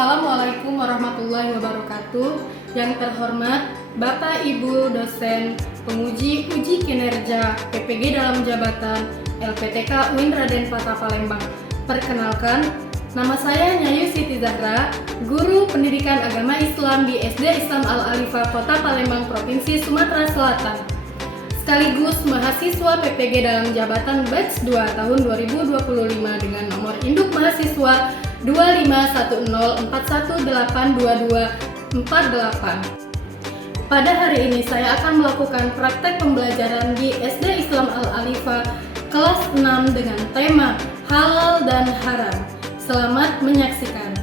Assalamualaikum warahmatullahi wabarakatuh. Yang terhormat Bapak Ibu dosen penguji uji kinerja PPG dalam jabatan LPTK UIN Raden Fatah Palembang. Perkenalkan, nama saya Nyayu Siti Zahra, guru pendidikan agama Islam di SD Islam Al-Alifah Kota Palembang, Provinsi Sumatera Selatan. Sekaligus mahasiswa PPG dalam jabatan batch 2 tahun 2025 dengan nomor induk mahasiswa 251041882248. Pada hari ini saya akan melakukan praktek pembelajaran di SD Islam Al-Alifah kelas 6 dengan tema halal dan haram. Selamat menyaksikan.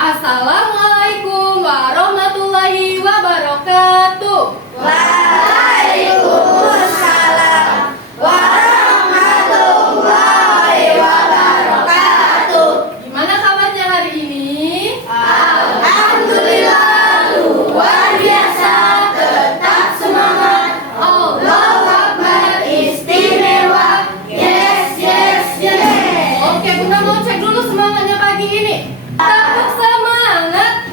Assalamualaikum warahmatullahi wabarakatuh. Waalaikumsalam warahmatullahi wabarakatuh. Gimana kabarnya hari ini? Alhamdulillah luar biasa, tetap semangat. Allahu Akbar, istimewa. Yes, yes, yes. Oke, Bunda mau cek dulu semangatnya pagi ini. Tepuk semangat.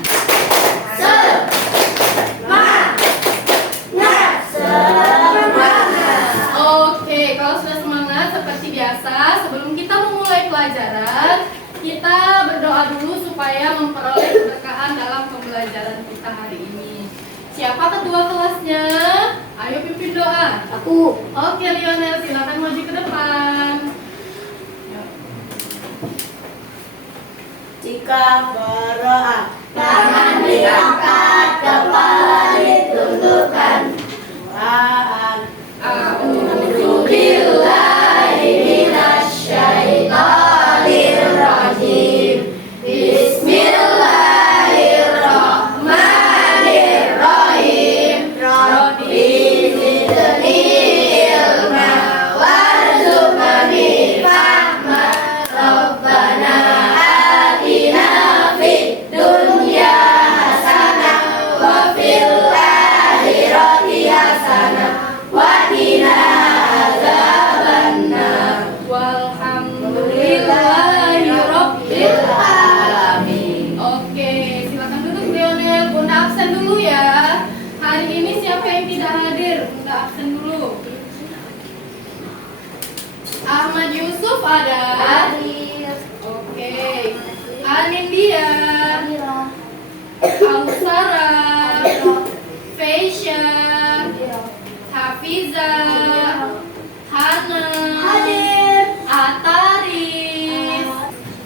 Oke, kalau sudah semangat seperti biasa, sebelum kita memulai pelajaran, kita berdoa dulu supaya memperoleh keberkahan dalam pembelajaran kita hari ini. Siapa ketua kelasnya? Ayo pimpin doa. Aku. Oke, Lionel, silakan maju ke depan. Jika berdoa, tangan diangkat, kepala ditundukkan. A'udzu billahi minasyaitonir rajim. Bismillahirrahmanirrahim. Rabbi zidni ilma warzuqni fahma. Rabbana atina fid dunya hasanah wa fil akhirati hasanah wa qina adzabannar. Walhamdulillahi rabbil Alamin. Oke, silakan duduk Lionel. Bunda absen dulu ya. Hari ini siapa yang tidak hadir? Bunda absen dulu. Ahmad Yusuf ada. Oke. Anindya, Ausara, Feisha, Hafiza, Hana, Ataris.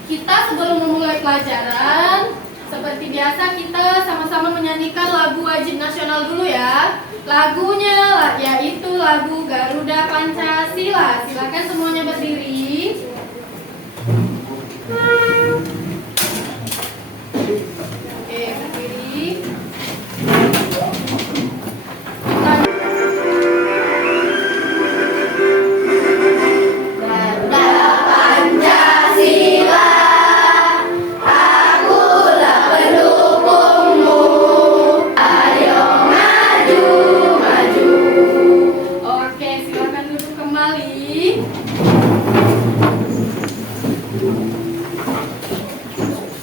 Kita sebelum memulai pelajaran, seperti biasa kita sama-sama menyanyikan lagu wajib nasional dulu ya. Lagunya yaitu lagu Garuda Pancasila. Silakan semuanya berdiri. Oke, berdiri. Garuda Pancasila, akulah pendukungmu. Ayo maju, maju. Oke, silakan duduk kembali.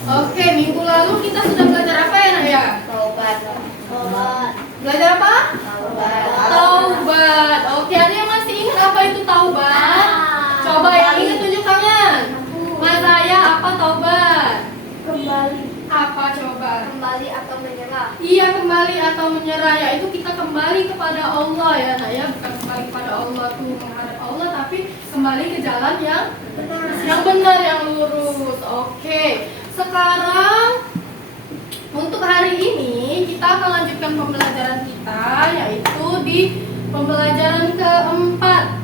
Oke, minggu lalu kita sudah belajar apa ya, Nak ya? Taubat. Belajar apa? Taubat. Taubat. Oke, ada yang masih ingat apa itu taubat? Coba yang ingat tunjuk tangan. Mas saya, apa taubat? Kembali. Apa coba? Kembali atau menyerah. Iya, kembali atau menyerah, yaitu kita kembali kepada Allah ya, Nak ya. Bukan kembali kepada Allah tuh menghadap Allah, tapi kembali ke jalan yang benar, yang lurus. Oke. Sekarang untuk hari ini kita akan lanjutkan pembelajaran kita, yaitu di pembelajaran keempat,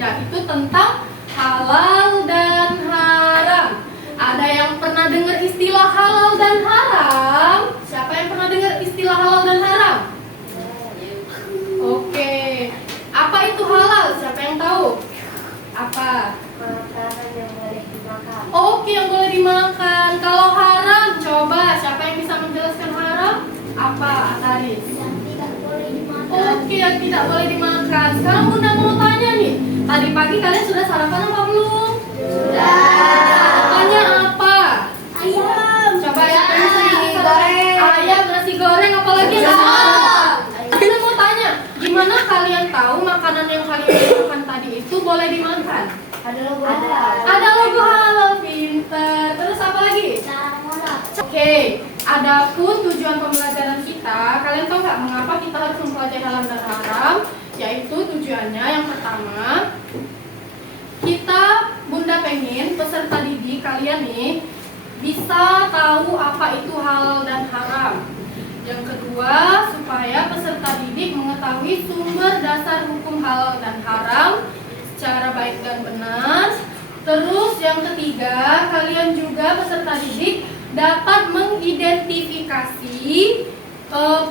yaitu tentang halal dan haram. Ada yang pernah dengar istilah halal dan haram? Siapa yang pernah dengar istilah halal dan haram? Oke. Apa itu halal? Siapa yang tahu? Apa? Makanan yang boleh dimakan. Oke, yang boleh dimakan. Kalau haram, coba siapa yang bisa menjelaskan haram? Apa, Taris? Yang tidak boleh dimakan. Oke, yang tidak boleh dimakan. Sekarang Bunda mau tanya nih. Tadi pagi kalian sudah sarapan apa belum? Sudah. Tanya apa? Ayam. makanan yang kalian makan tadi itu boleh dimakan? Ada logo halal. Ada logo halal, pinter. Terus apa lagi? Oke, adapun tujuan pembelajaran kita, kalian tahu nggak mengapa kita harus mempelajari halal dan haram? Yaitu tujuannya yang pertama, kita Bunda pengen peserta didik kalian nih bisa tahu apa itu halal dan haram. Yang kedua, supaya peserta didik mengetahui sumber dasar hukum halal dan haram secara baik dan benar. Terus yang ketiga, kalian juga peserta didik dapat mengidentifikasi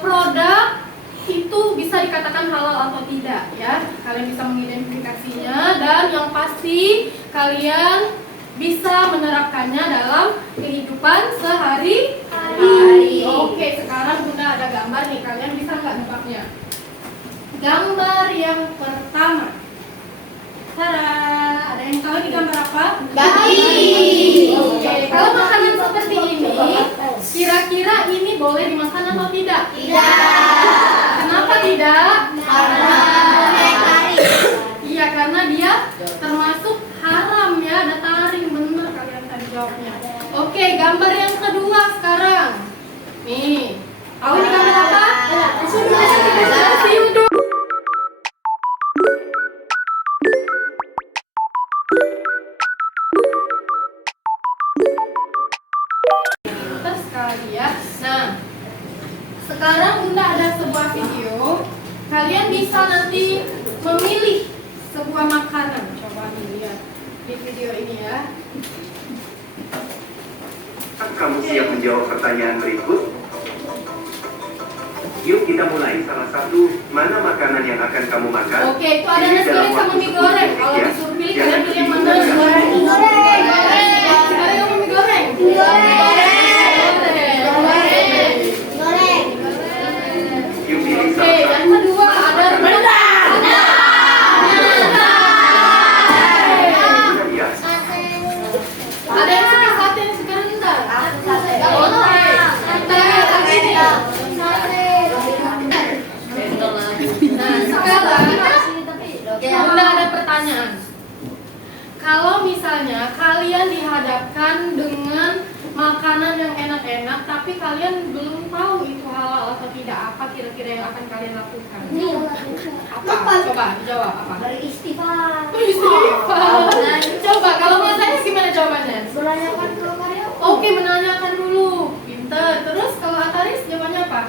produk itu bisa dikatakan halal atau tidak ya. Kalian bisa mengidentifikasinya dan yang pasti kalian bisa menerapkannya dalam kehidupan sehari-hari. Oke, sekarang Bunda ada gambar nih, kalian bisa nggak nebaknya? Gambar yang pertama. Tada, ada yang tahu ini gambar apa? Baik. Oke, kalau makanan seperti ini, kira-kira ini boleh dimakan atau tidak? Tidak. Kenapa tidak? Karena Iya, karena dia termasuk haram ya, ada taring, bener kalian tadi jawabnya. Oke, gambar yang kedua sekarang. Nih, tahu ini gambar apa? Nasi uduk. Pintar sekali ya. Nah, sekarang Bunda ada sebuah video. Kalian bisa nanti memilih sebuah makanan. Coba dilihat di video ini ya. Kamu siap menjawab pertanyaan berikut? Yuk kita mulai. Salah satu, mana makanan yang akan kamu makan? Oke, itu ada Pilih nasi dalam goreng sama waktu mie goreng. 10 Kalau detik ya. disuruh pilih, Jangan kalian pilih yang mana? dipilih. Mie goreng. Mie goreng. Mie goreng. Yuk pilih Oke, salah yang satu. kedua ada rendang. Ya. Ada yang suka sate, yang suka rendang. Oke. Nah, sekarang Bunda ada pertanyaan. Kalau misalnya kalian dihadapkan dengan makanan yang enak-enak, tapi kalian belum tahu itu halal atau tidak, apa kira-kira yang akan kalian lakukan? Apa? Coba dijawab apa? beristighfar. Istighfar. Coba kalau mau saya gimana jawabannya? Menanyakan ke karyawan. Oke, menanyakan dulu. Pinter. Terus kalau Ataris jawabannya apa?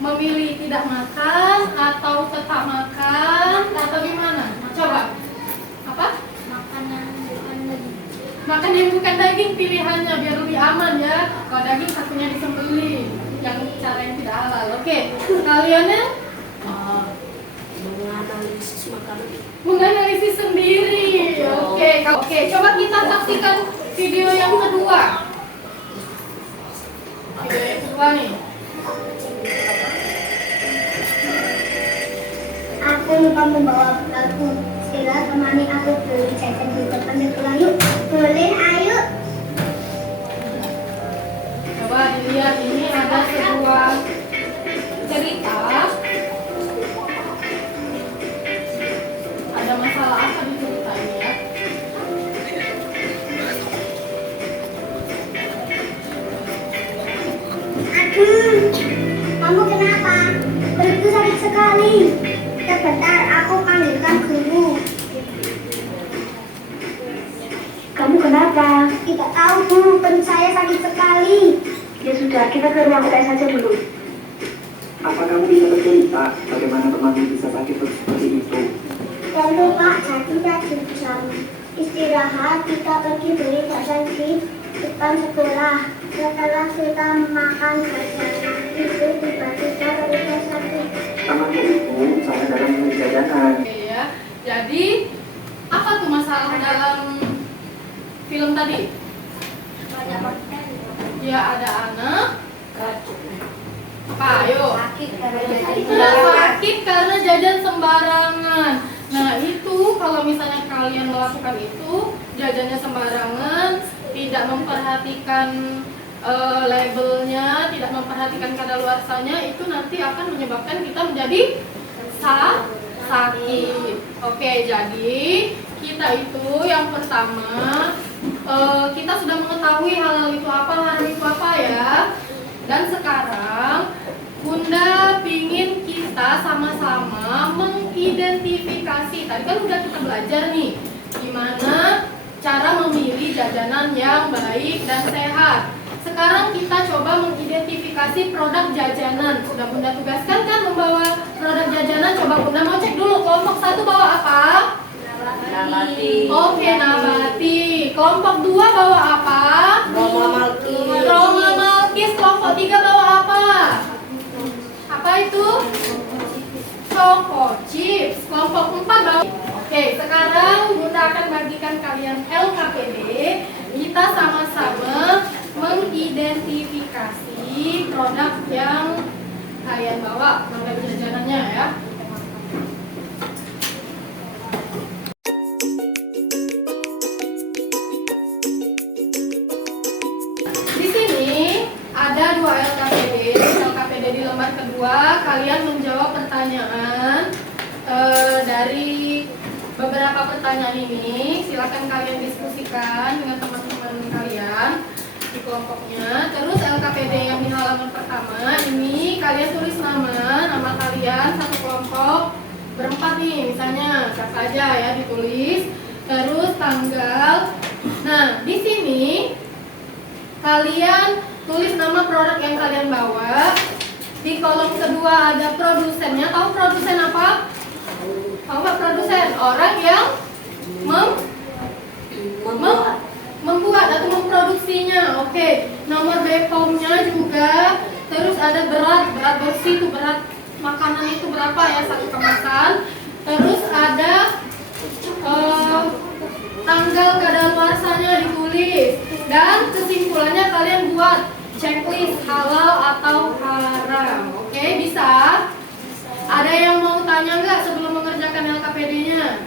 Memilih tidak makan atau tetap makan atau gimana? Coba. Apa? Makanan bukan daging. Makan yang bukan daging pilihannya biar lebih aman ya. Kalau daging satunya disembelih, yang cara yang tidak halal. Oke. Kaliannya Menganalisis makanan. menganalisis sendiri. Oke, coba kita saksikan video yang kedua. Video yang kedua nih. Aku lupa membawa belaku. Sila temani aku beli jajan di depan sekolah yuk. Boleh, ayo. Coba dilihat, ini ada sebuah cerita. Ada masalah apa di cerita ini ya? Kamu kenapa? Perutku sakit sekali. Sebentar, aku panggilkan guru. Kamu kenapa? Tidak tahu, Bu. Perut saya sakit sekali. Ya sudah, kita ke ruang tes saja dulu. Apa kamu bisa bercerita bagaimana temanmu bisa sakit perut seperti itu? Tentu, Pak. Jadi tadi jam istirahat, kita pergi beli jajan di depan sekolah. Setelah kita makan jajan itu, tiba-tiba perut saya sakit. Temanmu itu salah dalam memilih jajanan. Oke ya. Jadi apa tuh masalah dalam film tadi? Ya ada anak. Apa? Ayo. Sakit karena jajan sembarangan. Nah itu kalau misalnya kalian melakukan itu, jajannya sembarangan, tidak memperhatikan labelnya, tidak memperhatikan kadaluarsanya, itu nanti akan menyebabkan kita menjadi sakit. Oke, jadi kita itu yang pertama kita sudah mengetahui halal itu apa, haram itu apa ya. Dan sekarang Bunda pingin kita sama-sama mengidentifikasi. Tadi kan udah kita belajar nih gimana cara memilih jajanan yang baik dan sehat. Sekarang kita coba mengidentifikasi produk jajanan. Sudah Bunda tugaskan kan membawa produk jajanan. Coba Bunda mau cek dulu kelompok 1 bawa apa? Nabati. Oke, nabati. Kelompok 2 bawa apa? Roma Malkis. Roma Malkis. Kelompok 3 bawa apa? Apa itu? Choco chips. Kelompok 4 bawa. Oke, sekarang Bunda akan bagikan kalian LKPD. Kita sama-sama mengidentifikasi produk yang kalian bawa, produk jajanannya ya. Di sini ada 2 LKPD. LKPD di lembar kedua, kalian menjawab pertanyaan dari beberapa pertanyaan ini. Silakan kalian diskusikan dengan teman-teman kalian di kelompoknya. Terus LKPD yang di halaman pertama ini kalian tulis nama kalian satu kelompok berempat nih, misalnya siapa aja ya ditulis. Terus tanggal. Nah, di sini kalian tulis nama produk yang kalian bawa. Di kolom kedua ada produsennya. Tahu produsen apa? Tahu nggak produsen? Orang yang membuat atau memproduksinya. Oke. Nomor BPOM-nya juga. Terus ada berat bersih itu, berat makanan itu berapa ya satu kemasan. Terus ada tanggal kadaluarsanya ditulis. Dan kesimpulannya kalian buat checklist halal atau haram. Oke, bisa? Ada yang mau tanya nggak sebelum mengerjakan LKPD-nya?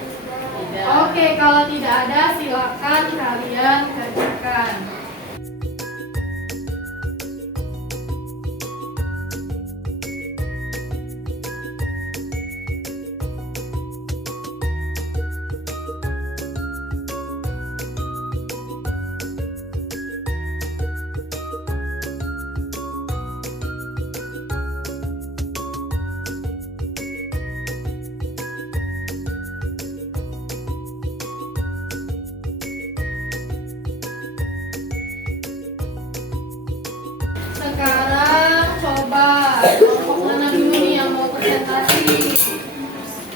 Oke, kalau tidak ada silakan kalian kerjakan. Sekarang coba kelompok mana dulu nih yang mau presentasi?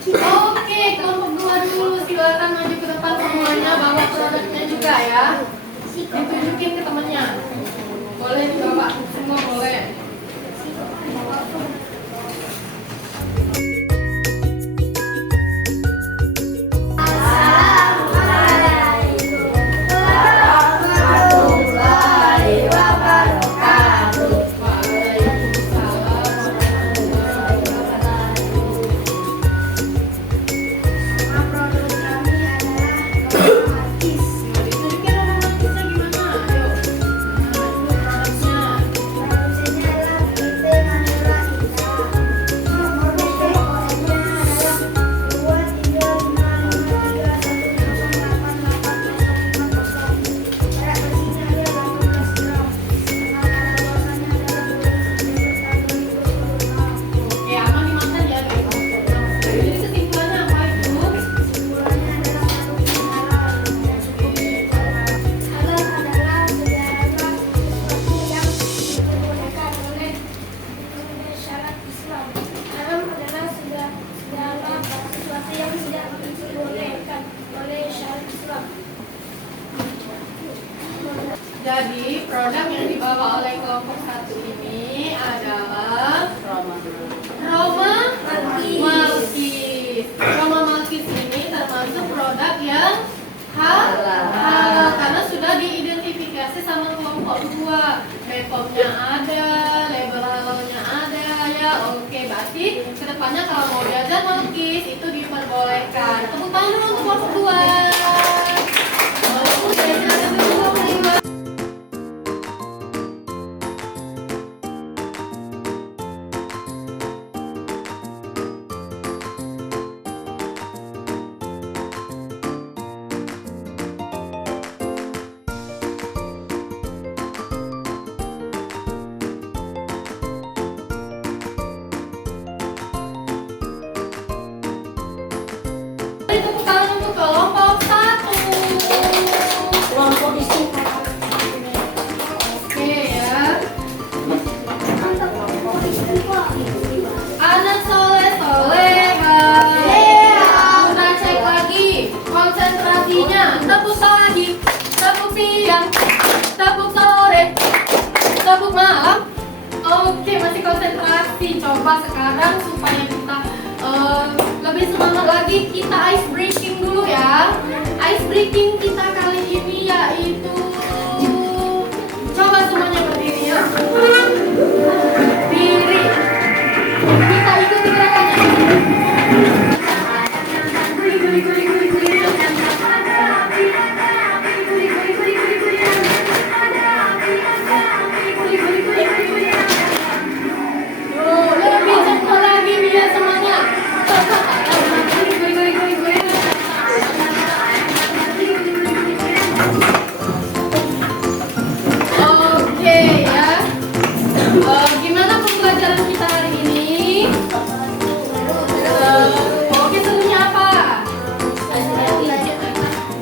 Oke, kelompok 2 dulu, silakan maju ke depan semuanya, bawa produknya juga ya. Ditunjukin ke temennya. Boleh dibawa, semua boleh. Jadi produk yang dibawa oleh kelompok 1 ini adalah Roma Malkis. Roma Malkis ini termasuk produk yang halal karena sudah diidentifikasi sama kelompok 2. BPOM-nya ada, label halalnya ada ya. Oke, berarti kedepannya kalau mau jajan Malkis itu diperbolehkan. Tepuk tangan dulu untuk kelompok 2. coba sekarang supaya kita lebih semangat lagi, kita ice breaking dulu ya. Ice breaking kita kali ini yaitu, coba semuanya berdiri ya. Diri. Kita ikuti gerakannya. Lebih cepat lagi biar semangat. Oke ya. Gimana pembelajaran kita hari ini? Oke, serunya apa?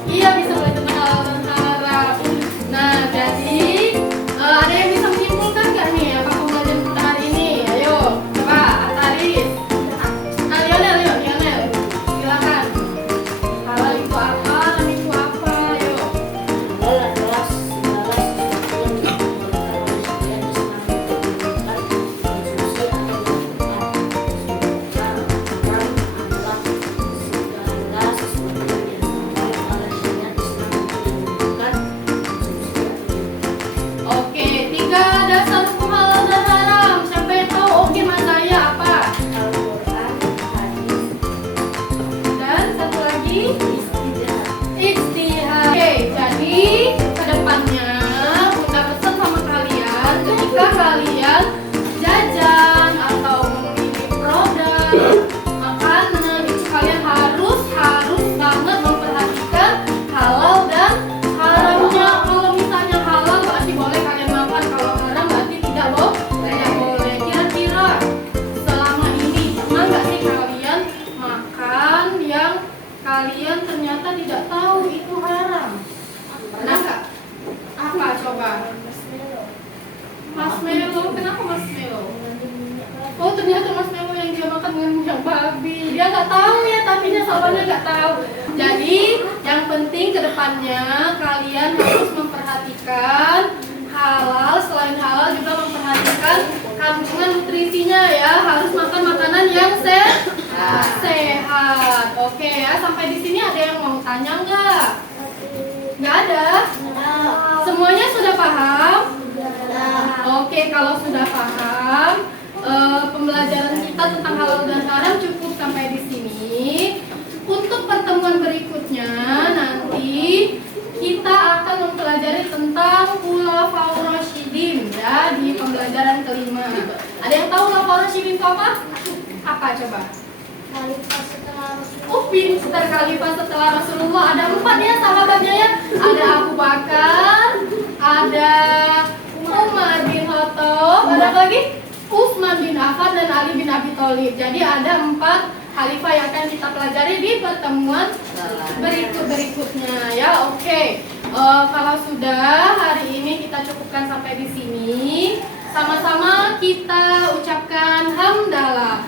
Iya, bisa belajar tentang harap. Nah, jadi ada yang bisa menyimpulkan nggak nih apa pembelajaran kita hari ini? Ayo, coba Ataris. Lionel, silakan. Halal itu apa? Lam itu apa? Ayo. Oke, 3 dasar hukum halal dan haram. Siapa yang tahu? Oke, Mas saya apa? Dan satu lagi ijtihad. Oke, jadi kedepannya Bunda pesan sama kalian, ketika kalian jajan atau memilih produk makanan itu kalian harus banget memperhatikan halal dan haramnya. Kalau misalnya halal berarti boleh kalian makan, kalau haram berarti tidak boleh. Kira-kira selama ini pernah nggak sih kalian makan yang kalian ternyata tidak tahu itu haram? Pernah nggak? Apa coba? Marshmallow. Kenapa marshmallow? Oh, ternyata marshmallow yang dia makan dengan minyak babi. Dia nggak tahu ya, tapi dia soalnya nggak tahu. Jadi yang penting kedepannya kalian harus memperhatikan halal, selain halal juga memperhatikan kandungan nutrisinya ya. Harus makan makanan yang sehat. Oke ya, sampai di sini ada yang mau tanya nggak? Nggak ada? Semuanya sudah paham? Oke, kalau sudah paham, pembelajaran kita tentang halal dan haram cukup sampai di sini. Untuk pertemuan berikutnya nanti kita akan mempelajari tentang Khulafaur Rasyidin ya, di pembelajaran kelima. Ada yang tahu Khulafaur Rasyidin itu apa? Apa coba? Khalifah setelah Rasulullah. Pintar khalifah setelah Rasulullah. Ada 4 ya sahabatnya ya. Ada Abu Bakar, ada Umar bin Khattab, ada apa lagi? Utsman bin Affan dan Ali bin Abi Thalib. Jadi ada 4 khalifah yang akan kita pelajari di pertemuan berikutnya ya. Oke. Kalau sudah, hari ini kita cukupkan sampai di sini. Sama-sama kita ucapkan hamdalah.